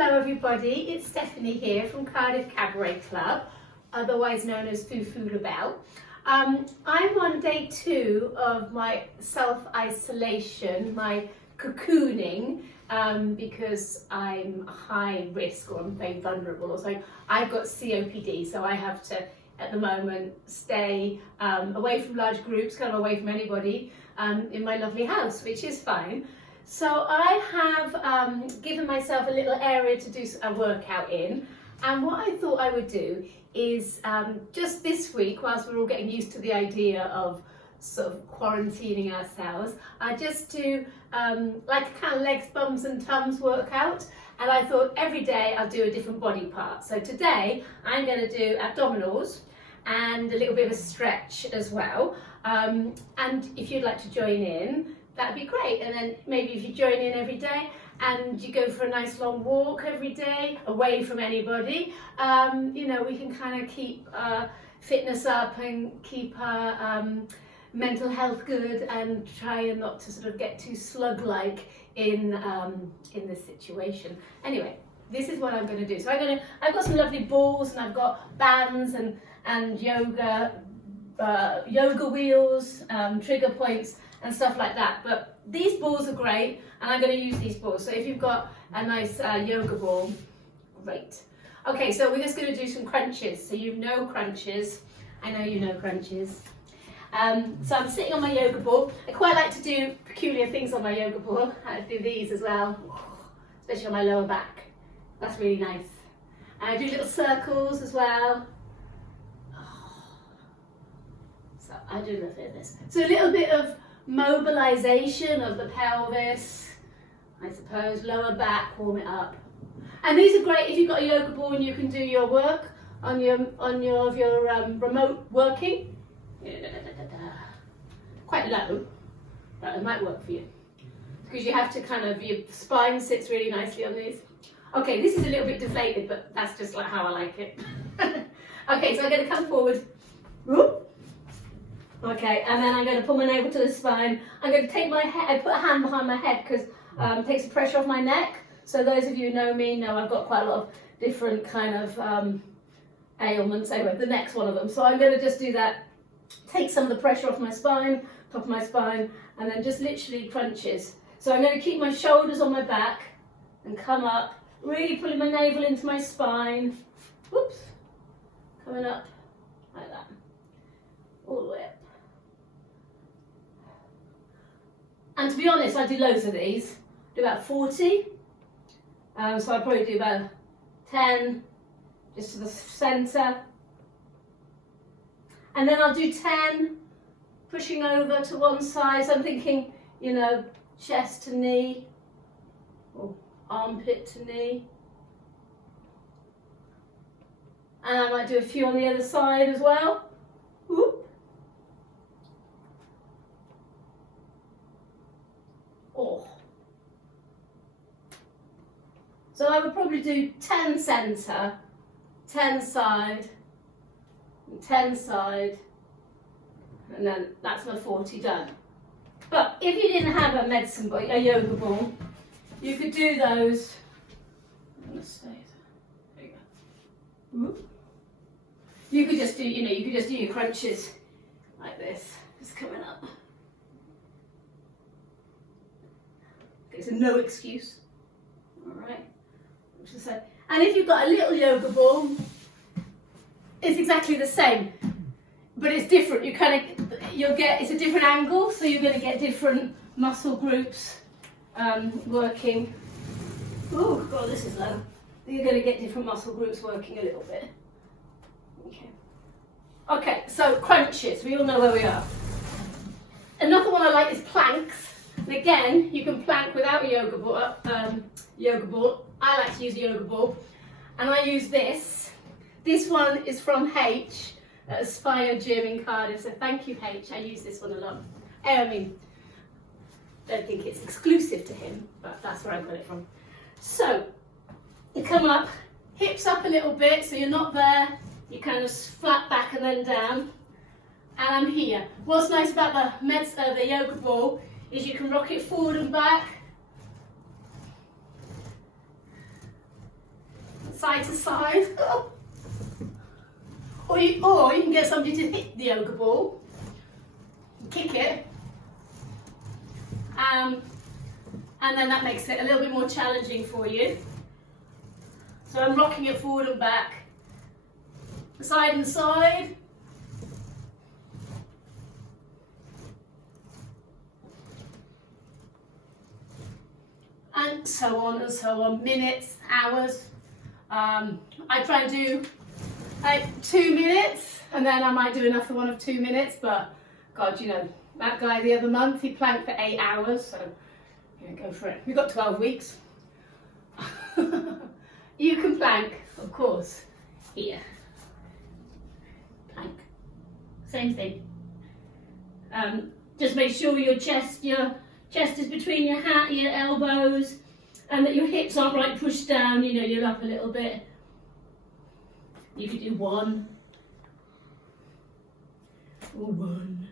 Hello everybody, it's Stephanie here from Cardiff Cabaret Club, otherwise known as foofoolabelle. I'm on day 2 of my self-isolation, my cocooning, because I'm high risk or I'm very vulnerable. So I've got COPD, so I have to, at the moment, stay away from large groups, kind of away from anybody, in my lovely house, which is fine. So I have given myself a little area to do a workout in, and what I thought I would do is just this week, whilst we're all getting used to the idea of sort of quarantining ourselves, I just do like a kind of legs, bums and tums workout, and I thought every day I'll do a different body part. So today I'm going to do abdominals and a little bit of a stretch as well, and if you'd like to join in, that'd be great. And then maybe if you join in every day and you go for a nice long walk every day away from anybody, you know, we can kind of keep fitness up and keep our mental health good and try and not to sort of get too slug-like in this situation. Anyway, this is what I'm going to do. So I've got some lovely balls, and I've got bands and yoga wheels, trigger points and stuff like that, but these balls are great and I'm going to use these balls. So if you've got a nice yoga ball, great. Okay, so we're just going to do some crunches. So you know crunches, I know you know crunches. So I'm sitting on my yoga ball. I quite like to do peculiar things on my yoga ball. I do these as well, especially on my lower back. That's really nice. And I do little circles as well. So I do a little bit of this. So a little bit of mobilization of the pelvis, I suppose, lower back, warm it up. And these are great if you've got a yoga ball and you can do your work on your remote working. Quite low, but it might work for you because you have to kind of, your spine sits really nicely on these. Okay, this is a little bit deflated, but that's just like how I like it. Okay, so I'm going to come forward. Whoop. Okay, and then I'm going to pull my navel to the spine. I'm going to take my head, I put a hand behind my head because it takes the pressure off my neck. So those of you who know me know I've got quite a lot of different kind of ailments. Anyway, the neck's one of them. So I'm going to just do that, take some of the pressure off my spine, top of my spine, and then just literally crunches. So I'm going to keep my shoulders on my back and come up, really pulling my navel into my spine. Whoops, coming up like that, all the way up. And to be honest, I do loads of these. I do about 40. So I'll probably do about 10 just to the centre. And then I'll do 10 pushing over to one side. So I'm thinking, you know, chest to knee or armpit to knee. And I might do a few on the other side as well. Whoop. Oh. So I would probably do 10 centre, 10 side, and 10 side, and then that's my 40 done. But if you didn't have a medicine ball, a yoga ball, you could do those. I'm gonna stay there. There you go. Whoop. You could just do, you know, you could just do your crunches like this, just coming up. Okay, so no excuse. All right. And if you've got a little yoga ball, it's exactly the same, but it's different. You'll get, it's a different angle, so you're going to get different muscle groups working. Oh God, this is low. You're going to get different muscle groups working a little bit. Okay. Okay, so crunches. We all know where we are. Another one I like is planks. And again, you can plank without a yoga ball. I like to use a yoga ball, and I use this. This one is from H at Aspire Gym in Cardiff, so thank you H, I use this one a lot. I mean, don't think it's exclusive to him, but that's where I got it from. So, you come up, hips up a little bit, so you're not there, you kind of flat back and then down, and I'm here. What's nice about the yoga ball is you can rock it forward and back, side to side. Or you can get somebody to hit the yoga ball, kick it, and then that makes it a little bit more challenging for you. So I'm rocking it forward and back, side and side. And so on, minutes, hours. I try and do like 2 minutes, and then I might do another one of 2 minutes, but God, you know, that guy the other month, he planked for 8 hours, so yeah, go for it. We've got 12 weeks. You can plank, of course, here. Plank, same thing. Just make sure your chest is between your elbows, and that your hips aren't right pushed down, you know, you're up a little bit. You could do 1 or 1.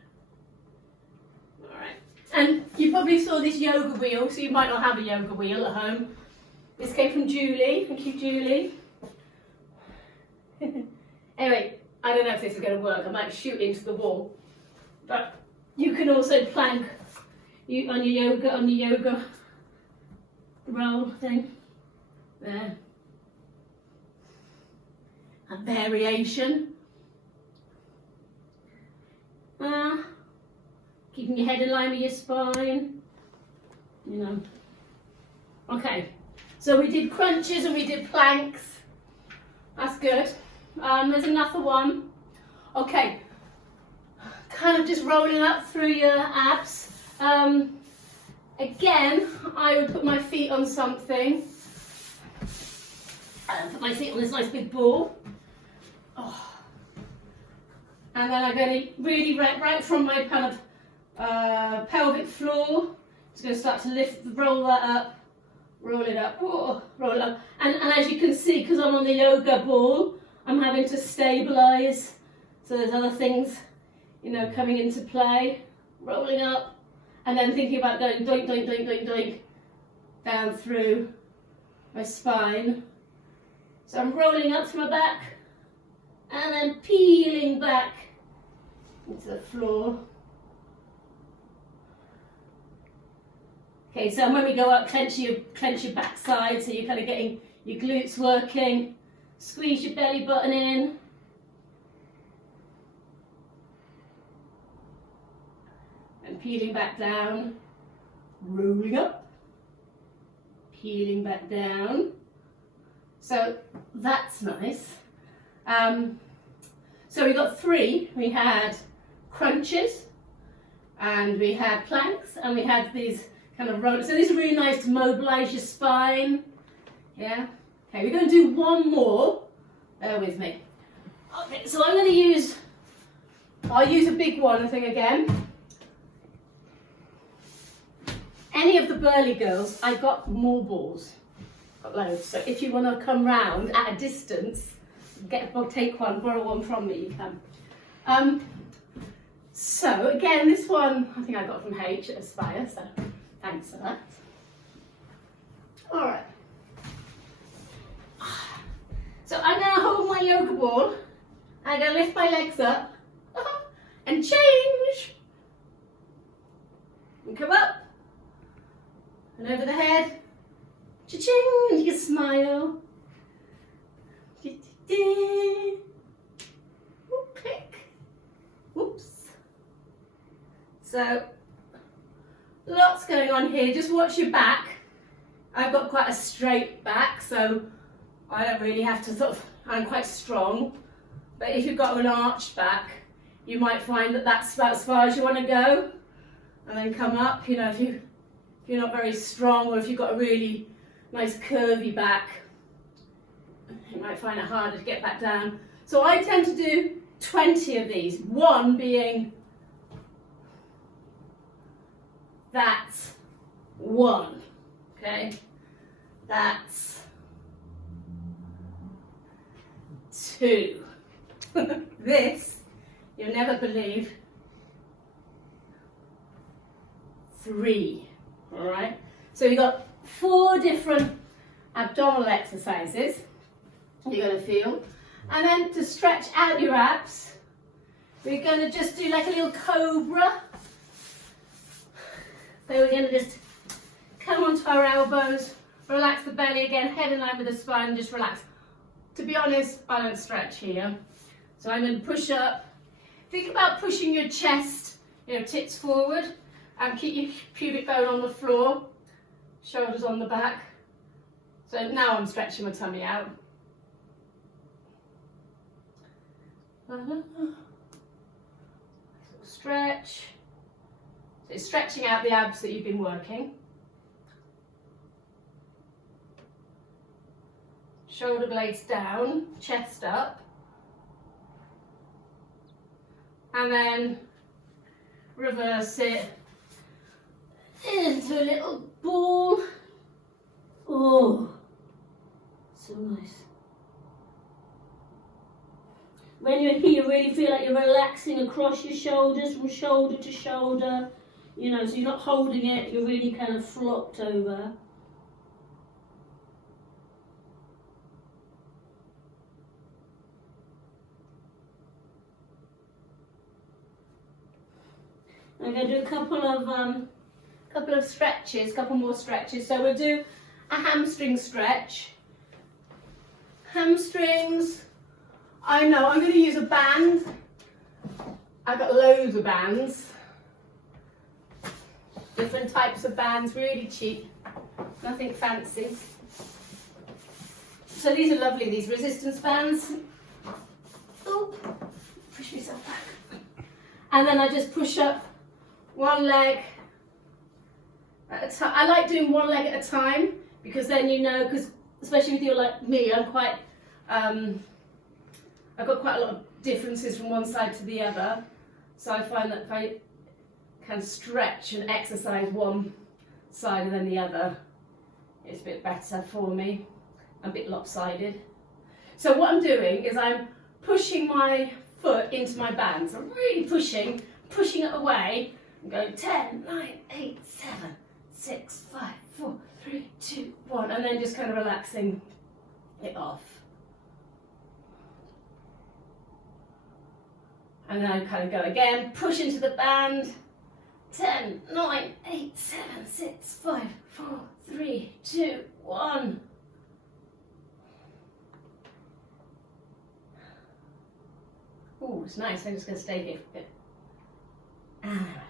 All right. And you probably saw this yoga wheel, so you might not have a yoga wheel at home. This came from Julie. Thank you, Julie. Anyway, I don't know if this is going to work. I might shoot into the wall. But you can also plank on your yoga roll thing. There. A variation. Keeping your head in line with your spine. You know. Okay, so we did crunches and we did planks. That's good. There's another one. Okay, kind of just rolling up through your abs. Again, I would put my feet on something. Put my feet on this nice big ball. Oh. And then I'm going to really right from my kind of pelvic floor. Just going to start to roll that up, roll it up, oh, roll it up. And as you can see, because I'm on the yoga ball, I'm having to stabilise. So there's other things, you know, coming into play. Rolling up, and then thinking about going doink, doink, doink, doink, doink, down through my spine. So I'm rolling up to my back, and then peeling back into the floor. Okay, so when we go up, clench your backside, so you're kind of getting your glutes working. Squeeze your belly button in. And peeling back down. Rolling up. Peeling back down. So that's nice. So we got 3. We had crunches, and we had planks, and we had these kind of rollers. So these are really nice to mobilise your spine. Yeah. Okay, we're going to do 1 more. Bear with me. Okay, so I'm going to use. I'll use a big one, I think, again. Any of the burly girls, I got more balls. Got loads. So if you want to come round at a distance, take one, borrow one from me, you can. So again, this one I think I got from H at Aspire, so thanks for that. All right. So I'm going to hold my yoga ball. I'm going to lift my legs up and change. And come up and over the head. Cha-ching, and you can smile. Whoop, click. Whoops. So, lots going on here. Just watch your back. I've got quite a straight back, so I don't really have to I'm quite strong. But if you've got an arched back, you might find that that's about as far as you want to go. And then come up, you know, if you're not very strong, or if you've got a really nice curvy back, you might find it harder to get back down. So I tend to do 20 of these, 1 being that's 1, okay? That's 2. This, you'll never believe, 3, all right? So we've got 4 different abdominal exercises. you're going to feel. And then to stretch out your abs, we're going to just do like a little cobra. So we're going to just come onto our elbows, relax the belly again, head in line with the spine, just relax. To be honest, I don't stretch here. So I'm going to push up. Think about pushing your chest, tits forward, and keep your pubic bone on the floor, shoulders on the back. So now I'm stretching my tummy out. Stretch. So it's stretching out the abs that you've been working. Shoulder blades down, chest up. And then reverse it into a little ball. Oh, so nice. When you're here, really feel like you're relaxing across your shoulders, from shoulder to shoulder. So you're not holding it, you're really kind of flopped over. I'm going to do a couple of stretches, couple more stretches. So we'll do a hamstring stretch. Hamstrings. I know, I'm going to use a band. I've got loads of bands. Different types of bands, really cheap. Nothing fancy. So these are lovely, these resistance bands. Oh, push myself back. And then I just push up one leg at a time. I like doing one leg at a time because then because especially if you're like me, I'm quite, I've got quite a lot of differences from one side to the other. So I find that if I can stretch and exercise one side and then the other, it's a bit better for me. I'm a bit lopsided. So what I'm doing is I'm pushing my foot into my band. So I'm really pushing it away. I'm going 10, 9, 8, 7, 6, 5, 4, 3, 2, 1, and then just kind of relaxing it off. And then I kind of go again, push into the band. 10, 9, 8, 7, 6, 5, 4, 3, 2, 1. Oh, it's nice. I'm just going to stay here for a bit. And relax.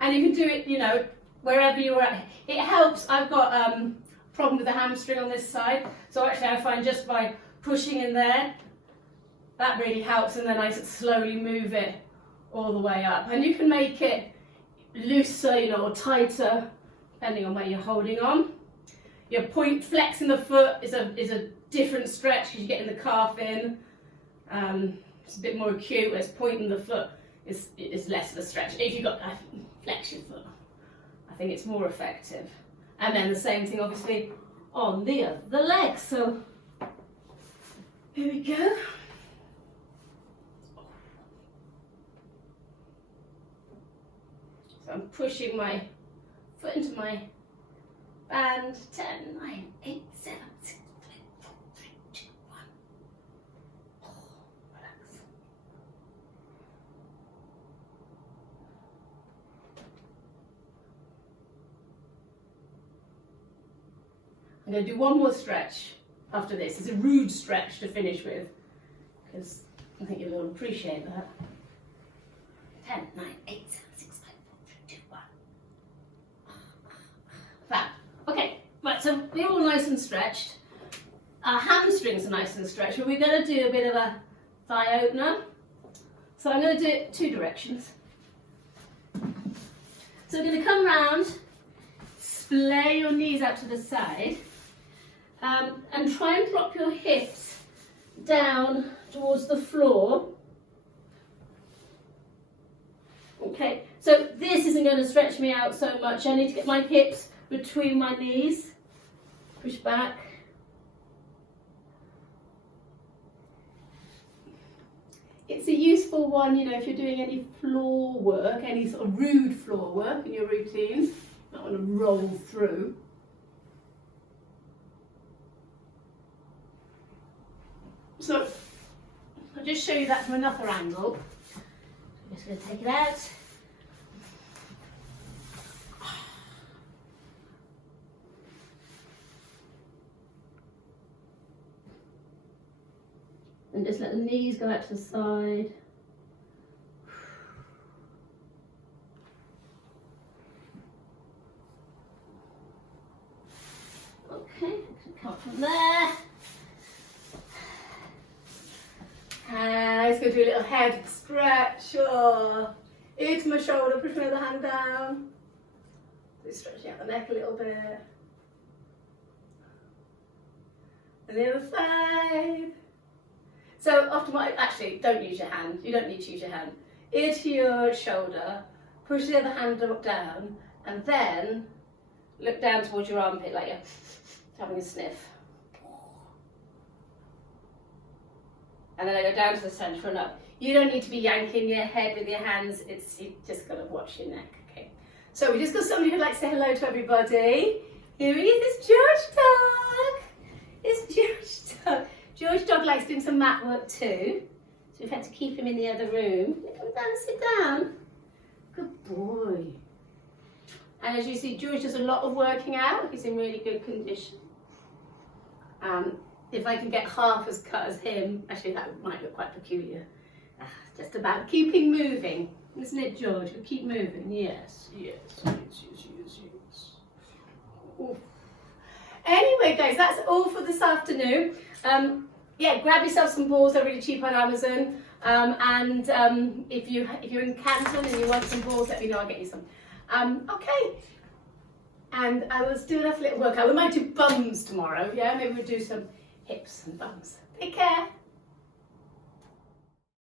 And you can do it, wherever you're at. It helps. I've got a problem with the hamstring on this side. So actually I find just by pushing in there, that really helps. And then I slowly move it all the way up. And you can make it looser, or tighter, depending on where you're holding on. Your point flexing the foot is a different stretch because you're getting the calf in. It's a bit more acute, whereas pointing the foot is less of a stretch. If you've got flex your foot, I think it's more effective. And then the same thing, obviously, on the other leg. So here we go. So I'm pushing my foot into my band. 10, 9, 8, 7, 6, 5, 4, 3, 2, 1. Oh, relax. I'm going to do one more stretch after this. It's a rude stretch to finish with, because I think you'll all appreciate that. 10, 9, 8, 7, 6, 5, 4, 3, 2, 1. Fab. Okay, right, so we're all nice and stretched. Our hamstrings are nice and stretched, but we're going to do a bit of a thigh opener. So I'm going to do it two directions. So we're going to come round, splay your knees out to the side, and try and drop your hips down towards the floor. Okay, so this isn't going to stretch me out so much. I need to get my hips between my knees. Push back. It's a useful one, if you're doing any floor work, any sort of rude floor work in your routines. I want to roll through. So I'll just show you that from another angle. I'm just going to take it out. And just let the knees go out to the side. Okay, come up from there. And let's go do a little head stretch. Oh, into my shoulder, push my other hand down. Just stretching out the neck a little bit. And the other side. So after actually, don't use your hand. You don't need to use your hand. Ear to your shoulder, push the other hand down, and then look down towards your armpit like you're having a sniff. And then I go down to the centre and up. You don't need to be yanking your head with your hands. You just got to watch your neck. Okay. So we just got somebody who'd like to say hello to everybody. Here he is. It's George Dog. It's George Dog. George Dog likes doing some mat work too, so we've had to keep him in the other room. Come down and sit down. Good boy. And as you see, George does a lot of working out. He's in really good condition. If I can get half as cut as him, actually that might look quite peculiar. Just about keeping moving, isn't it, George? We'll keep moving. Yes, yes, yes, yes, yes, yes. Oof. Anyway, guys, that's all for this afternoon. Yeah, grab yourself some balls. They're really cheap on Amazon. If you're in Canton and you want some balls, let me know. I'll get you some. Okay. And let's do another little workout. We might do bums tomorrow. Yeah, maybe we'll do some hips and bums. Take care.